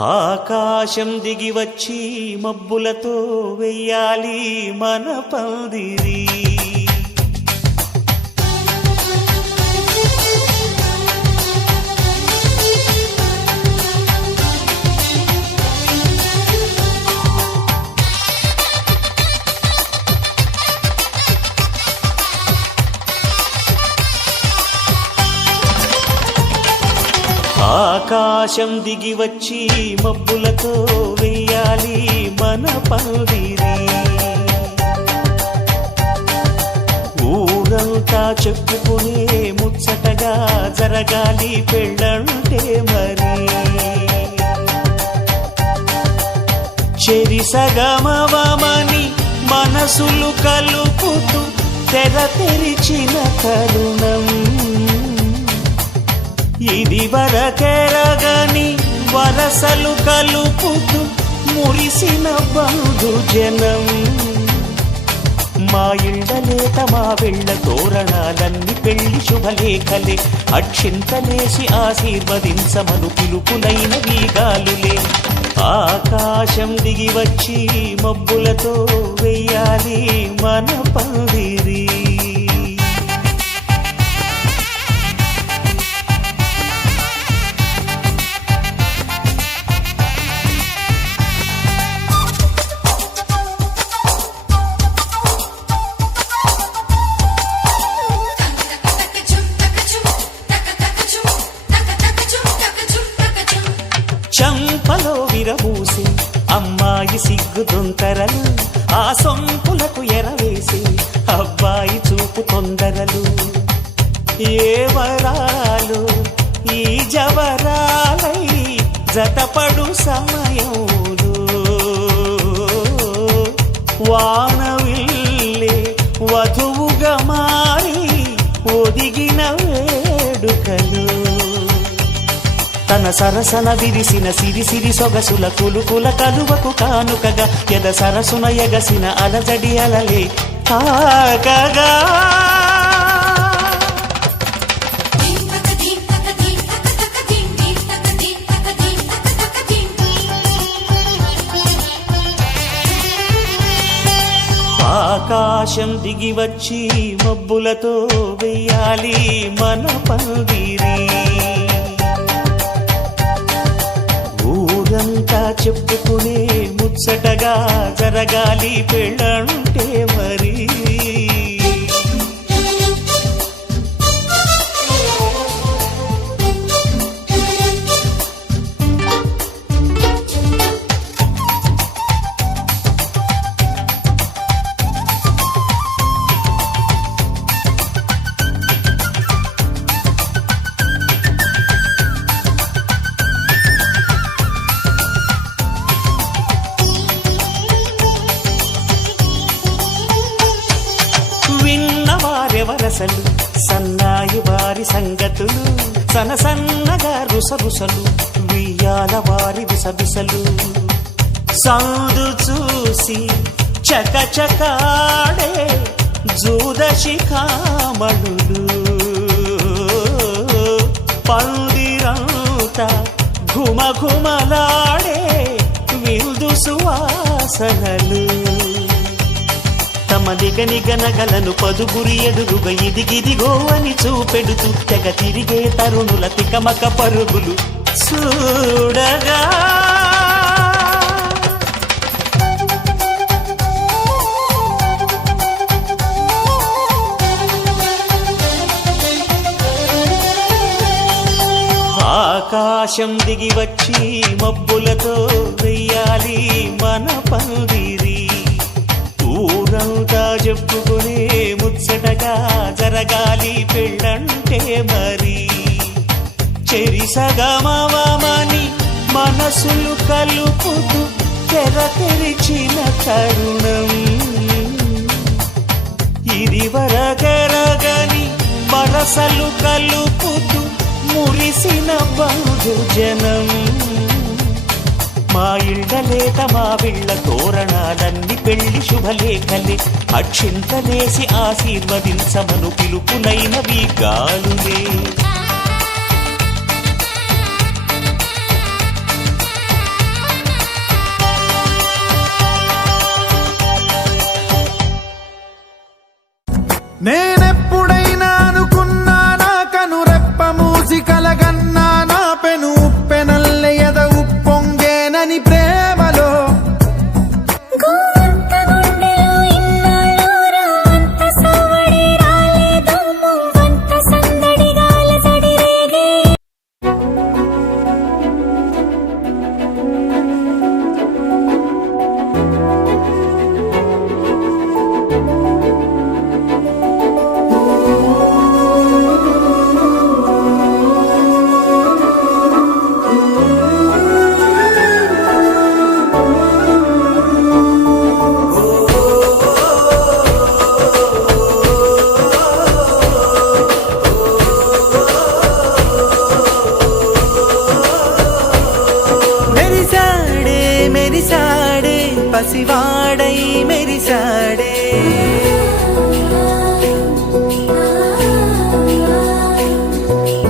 ఆకాశం దిగి వచ్చి మబ్బులతో వెయ్యాలి మన పందిరి. ఆకాశం దిగి వచ్చి మబ్బులతో వెయ్యాలి మన పందిరి. ఊరంతా చెప్పుకునే ముచ్చటగా జరగాలి పెళ్ళంటే మరి. చెరిసగమవమని మనసులు కలుపుతూ తెర తెరిచిన తరుణం. ఇది వరకెరగని వరసలు కలుపుతూ మురిసిన బంధుజనం. మా ఇళ్ళలేత మా వెళ్ళ తోరణాలన్నీ పెళ్లి శుభలేఖలే. అక్షింతలేసి ఆశీర్వదించమను పిలుపులైన వీగాలులే. ఆకాశం దిగి వచ్చి మబ్బులతో వెయ్యాలి మన పందిరి. చంపలో విరబూసి అమ్మాయి సిగ్గు దొంతరలు. ఆ సొంపులకు ఎరవేసి అబ్బాయి చూపు తొందరలు. ఏ వరాలు ఈ జవరాలై జతపడు సమయంలో. వానవిల్లే వధువుగా మారి ఒదిగిన వేడుకలు. తన సరసన విరిసిన సిరిసిరి సొగసుల కులుకుల కలువకు కానుకగా ఎద సరసున ఎగసిన అలజడి అలలే తాకగా. ఆకాశం దిగి వచ్చి మబ్బులతో వెయ్యాలి మన పందిరి. ఊరంతా చెప్పుకునే ముచ్చటగా జరగాలి పెళ్ళంటే మరి. వరసలు సన్నాయి వారి సంగతులు. సనసన్నగా రుసరుసలు వియ్యాల వారి విసవిసలు. సందు చూసి చకచకాడే జూదశిఖామణులు. పందిరంతా ఘుమఘుమలాడే విందు సువాసనలు. తమ నిగనిగనగలను పదుగురి ఎదురుగా ఇదిగిదిగో అని చూపెడుతూ తెగ తిరిగే తరుణుల తికమక పరుగులు చూడగా. ఆకాశం దిగి వచ్చి మబ్బులతో వెయ్యాలి మన పందిరి. ఊరంతా చెప్పుకునే ముచ్చటగా జరగాలి పెళ్ళంటే మరి. చెరిసగమవమని మనసులు కలుపుతూ తెర తెరిచిన తరుణం. ఇది వరకెరగని వరసలు కలుపుతూ మురిసిన బంధుజనం. మా ఇళ్ళలేత మా వీళ్ళ తోరణాలన్నీ పెళ్లి శుభలేఖలే. అక్షింతలేసి ఆశీర్వదించమను పిలుపులైన వీగాలులే. నేనెప్పుడైనా అనుకున్నా నా కనురెప్ప మూసి కలగన్నా నా పెను ఉప్పెనల్లె ఎద ఉప్పొంగేనని ప్రేమలో పసివాడై మెరిసాడే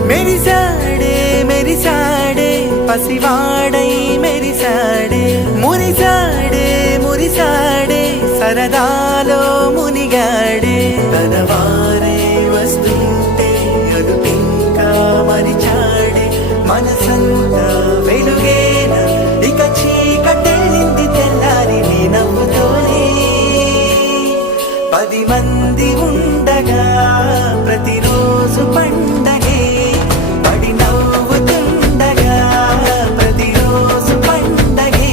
మెరిసాడే మెరిసాడే పసివాడై మెరిసాడే మురిసాడే మురిసాడే సరదాలో మునిగాడే తనవారే వస్తుంటే అదుపింకా మరిచాడే మనసంతా వెలుగేన ఇక చీకటెళ్ళింది తెల్లారి నీ నవ్వుతోనే 10 మంది ఉండగా ప్రతిరోజు పండగే పడి నవ్వుతుండగా ప్రతిరోజు పండగే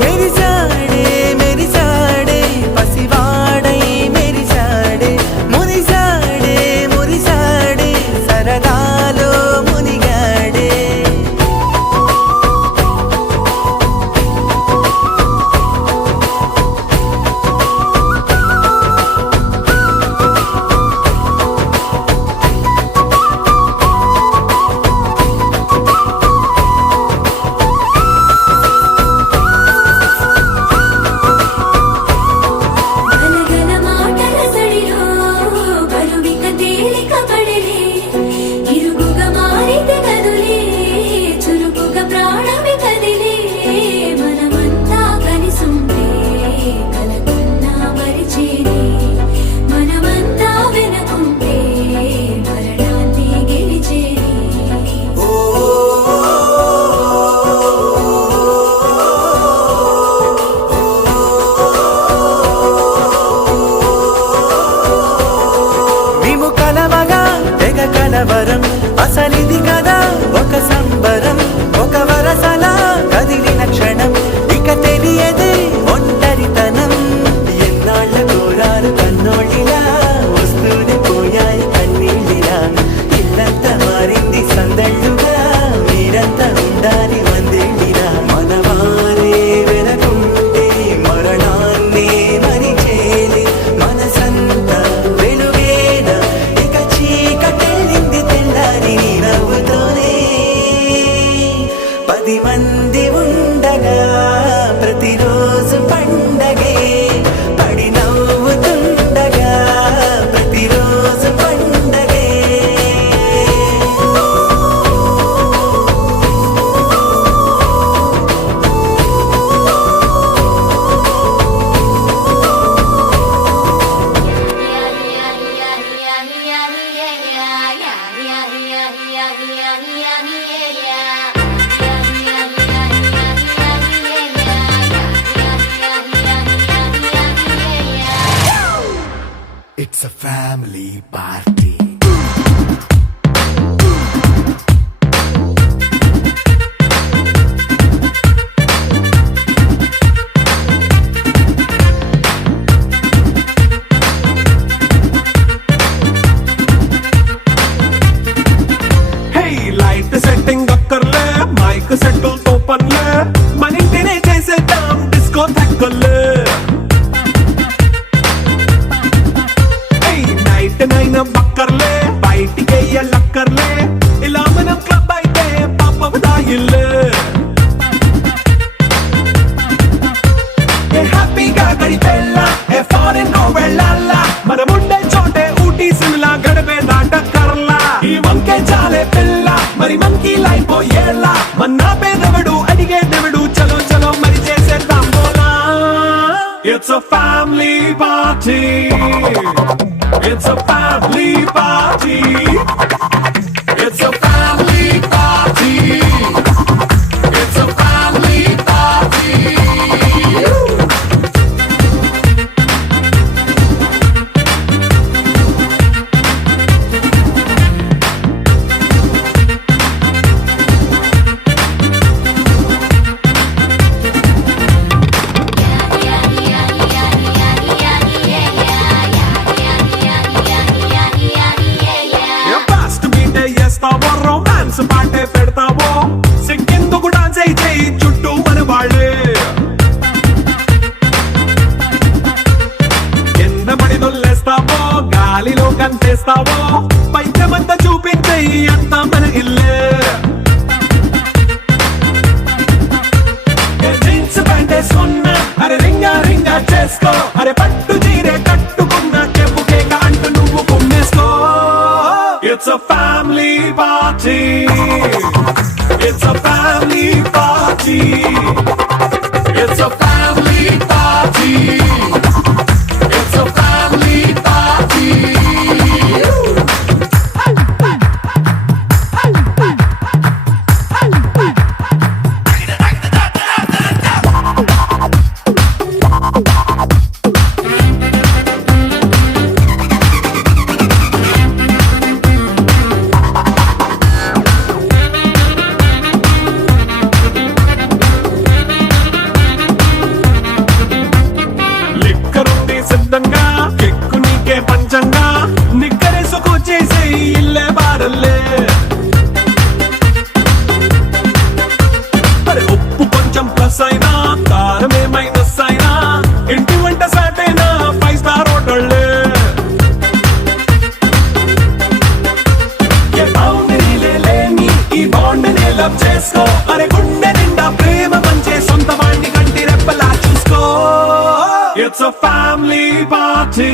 మెరిసాడే మెరిసాడే పసివాడై మెరిసాడే మురిసాడే మురిసాడే సరదాలో మునిగాడే గలగల మాటల సడిలో బరువిక తేలిక పడలే ఇరుగుగా మారితే కదులే చురుకుగా ప్రాణమి కదిలే మనమంతా కలిసుంటే కలకున్నా మరిచేనే మనమంతా వెనకుంటే మరణాన్ని గెలిచేనే మేము కలవగా తెగ కలవరం అసలిది కదా ఒక సంబరం ఒక వరసలా కదిలిన క్షణం ఇక తెలియదే ఒంటరితనం ఎన్నాళ్ళ కోరాలు కన్నోళ్ళిలా వస్తూనే పోయాయి కన్నీళ్ళిలా ఇల్లంతా మారింది సందళ్ళుగా మీరంతా ఉండాలి వందేళ్ళిలా మనవారే వెనకుంటే మరణాన్నే మరిచేలి మనసంతా వెలుగేన ఇక చీకటెళ్ళింది తెల్లారి నీ నవ్వుతోనే 10 మంది ఉండగా ప్రతిరోజు పండగే పడి నవ్వుతుండగా ప్రతిరోజు పండగే It's a family party. Hey, light setting అక్కర్లే మైక్ సెట్టిల్ తో పనిలే మన ఇంటినే చేసేద్దాం డిస్కో తగ్గలే నైట్ నైన్ బక్కర్లే బయటికెయ్యలక్కర్లే ఇలా మనం క్లబ్ అయితే పాపం దాయిల్లే హ్యాపీగా గడిపెళ్ళా ఏ ఫారెన్ నో వెళ్ళాలా మనముండే చోటే ఊటీ సిమ్లా గడిపే దాటక్కర్లా ఈ వంకే చాలే పిల్ల మరి మంకీ లైఫ్ ఏళ్ళ మన్నా పేదవడు అడిగేదెవడు చలో చలో మరి చేసేద్దాం బోలా It's a family party It's a family party It's a family party It's a family party fast beat చేస్తావో రొమాన్స్ పాటే పెడతావో సిగ్గెందుకు డాన్స్ అయితే చుట్టూ మన వాళ్ళే కింద పడి దొల్లేస్తావో గాలిలో కంచేస్తావో పైకమంతా చూపించే అంతా మన ఇల్లే జీన్స్ ప్యాంట్ వేసుకున్నా అరే రింగా రింగా చేసుకో అరే పట్టు చీరే కట్టుకున్న చెప్పు కేక అంటూ నువ్వు కుమ్మేసుకో It's a family party It's a family party It's a family party It's a family party లిక్కరుంది సిద్ధంగా కెక్కు నీకే పంచంగా నిక్కరేసుకు చేసే ఇల్లే బారల్లే అరే ఉప్పు కొంచెం ప్లస్ అయినా కారమే మైనస్ అయినా ఇంటి వంట సాటైనా 5 స్టార్ హోటళ్ళే ఏ బౌండరీలే లేని ఈ బాండ్నే లవ్ చేసుకో అరే గుండె నిండా ప్రేమ పంచే సొంత వాణ్ణి కంటి రెప్పలా చూసుకో It's a family party